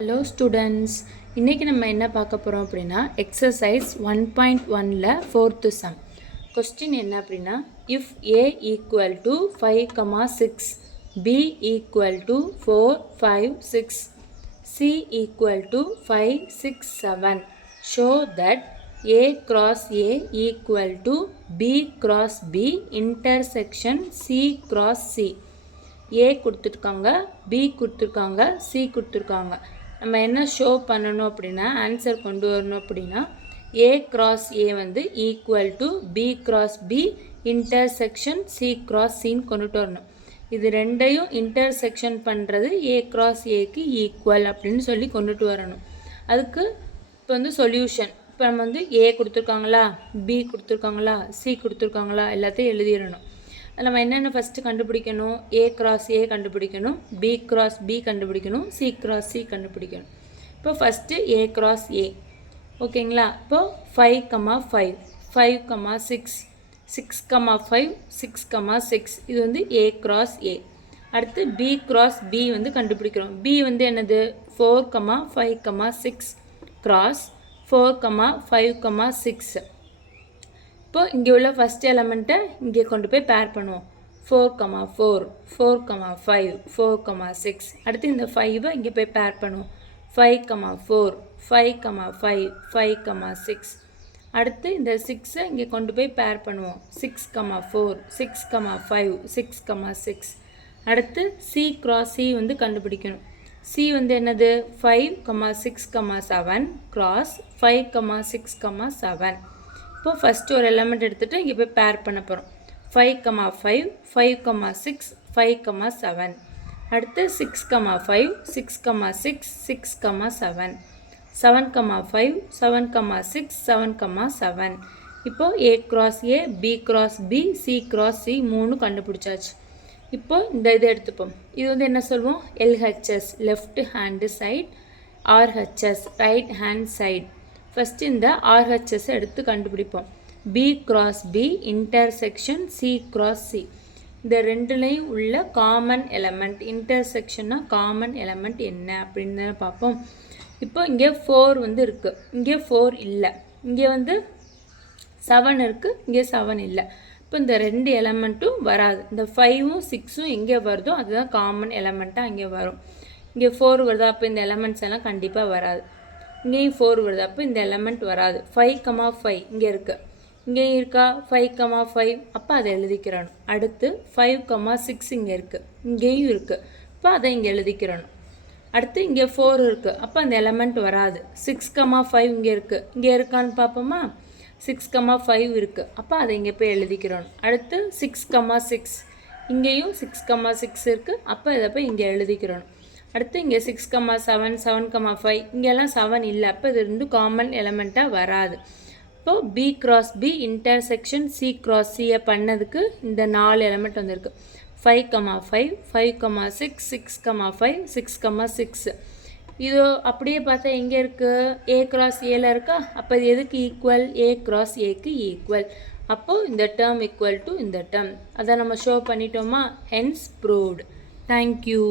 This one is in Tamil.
ஹலோ ஸ்டூடெண்ட்ஸ், இன்றைக்கி நம்ம என்ன பார்க்க போகிறோம் அப்படின்னா எக்ஸசைஸ் 1.1ல் 4th சம். கொஸ்டின் என்ன அப்படின்னா, if A equal to 5,6, B equal to 4, 5, 6, C equal to 5, 6, 7, show that A cross A equal to B cross B intersection C cross C. A கொடுத்துருக்காங்க, பி கொடுத்துருக்காங்க, சி கொடுத்துருக்காங்க. நம்ம என்ன ஷோ பண்ணணும் அப்படின்னா, ஆன்சர் கொண்டு வரணும் அப்படின்னா, ஏ கிராஸ் ஏ வந்து equal to B cross B intersection C cross சின்னு கொண்டுட்டு வரணும். இது ரெண்டையும் இன்டர்செக்ஷன் பண்ணுறது ஏ கிராஸ் ஏக்கு ஈக்குவல் அப்படின்னு சொல்லி கொண்டுட்டு வரணும். அதுக்கு இப்போ வந்து சொல்யூஷன், இப்போ நம்ம வந்து ஏ கொடுத்துருக்காங்களா, பி கொடுத்துருக்காங்களா, சி கொடுத்துருக்காங்களா எல்லாத்தையும் எழுதிடணும். நம்ம என்னென்ன ஃபஸ்ட்டு கண்டுபிடிக்கணும், ஏ கிராஸ் ஏ கண்டுபிடிக்கணும், பி கிராஸ் பி கண்டுபிடிக்கணும், சி கிராஸ் சி கண்டுபிடிக்கணும். இப்போ ஃபஸ்ட்டு ஏ கிராஸ் ஏ, ஓகேங்களா. இப்போது 5,5, 5,6, 6,5, 6,6 இது வந்து ஏ கிராஸ் ஏ. அடுத்து பி கிராஸ் பி வந்து கண்டுபிடிக்கிறோம். பி வந்து என்னது 4,5,6 கிராஸ் 4,5,6. இப்போ இங்கே உள்ள ஃபஸ்ட் எலமெண்ட்டை இங்கே கொண்டு போய் பேர் பண்ணுவோம். 4,4, 4,5, 4,6. அடுத்து இந்த 5 இங்கே போய் பேர் பண்ணுவோம். 5,4, 5,5, 5,6. அடுத்து இந்த 6 இங்கே கொண்டு போய் பேர் பண்ணுவோம். 6,4, 6,5, 6,6. அடுத்து சி கிராஸ் சி வந்து கண்டுபிடிக்கணும். சி வந்து என்னது 5,6,7 கிராஸ் 5,6,7. இப்போ ஃபஸ்ட்டு ஒரு எலமெண்ட் எடுத்துகிட்டு இங்கே போய் பேர் பண்ண போகிறோம். 5,5, 5,6, 5,7. அடுத்து 6,5, 6,6, 6,7, 7,5, 7,6, 7,7. இப்போது A cross A, B cross B, C cross C 3 கண்டுபிடிச்சாச்சு. இப்போது இந்த இதை எடுத்துப்போம். இது வந்து என்ன சொல்லுவோம், LHS left hand side, RHS right hand side. First இந்த ஆர்ஹெச்எஸ் எடுத்து கண்டுபிடிப்போம். B cross B intersection C cross C. இந்த ரெண்டுலேயும் உள்ள காமன் எலமெண்ட், இன்டர்செக்ஷன்னா காமன் எலமெண்ட் என்ன அப்படின்னு தானே பார்ப்போம். இப்போ இங்கே 4 வந்து இருக்குது, இங்கே 4 இல்லை. இங்கே வந்து 7 இருக்குது, இங்கே 7 இல்லை. இப்போ இந்த ரெண்டு எலமெண்ட்டும் வராது. இந்த 5ம் 6ம் எங்கே வருதோ அதுதான் காமன் எலமெண்ட்டாக அங்கே வரும். இங்கே 4 வருதா, அப்போ இந்த எலமெண்ட்ஸ் எல்லாம் கண்டிப்பாக வராது. இங்கேயும் 4 வருது, அப்போ இந்த எலமெண்ட் வராது. 5,5 இங்கே இருக்குது, இங்கேயும் இருக்கா 5,5, அப்போ அதை எழுதிக்கிறணும். அடுத்து 5,6 இங்கே இருக்குது, இங்கேயும் இருக்குது, இப்போ அதை இங்கே எழுதிக்கிறணும். அடுத்து இங்கே 4 இருக்குது, அப்போ அந்த எலமெண்ட் வராது. 6,5 இங்கே இருக்குது, இங்கே இருக்கான்னு பார்ப்போமா. 6,5 இருக்குது, அப்போ அதை இங்கே போய் எழுதிக்கிறணும். அடுத்து 6,6 இங்கேயும் 6,6 இருக்குது, அப்போ இதை போய் இங்கே எழுதிக்கிறணும். அடுத்து இங்கே 6,7, 7,5 இங்கெல்லாம் 7 இல்லை, அப்போ இது ரெண்டு காமன் எலமெண்ட்டாக வராது. இப்போது B cross B intersection C cross சியை பண்ணதுக்கு இந்த 4 எலமெண்ட் வந்திருக்கு. 5,5, 5,6, 6,5, 6,6. இது அப்படியே பார்த்தா எங்கே இருக்குது, ஏ கிராஸ் ஏல இருக்கா. அப்போ இது எதுக்கு ஈக்குவல், ஏ கிராஸ் ஏக்கு ஈக்குவல். அப்போது இந்த டேர்ம் ஈக்குவல் டு இந்த டேர்ம், அதை நம்ம ஷோ பண்ணிட்டோமா. Hence proved. தேங்க்யூ.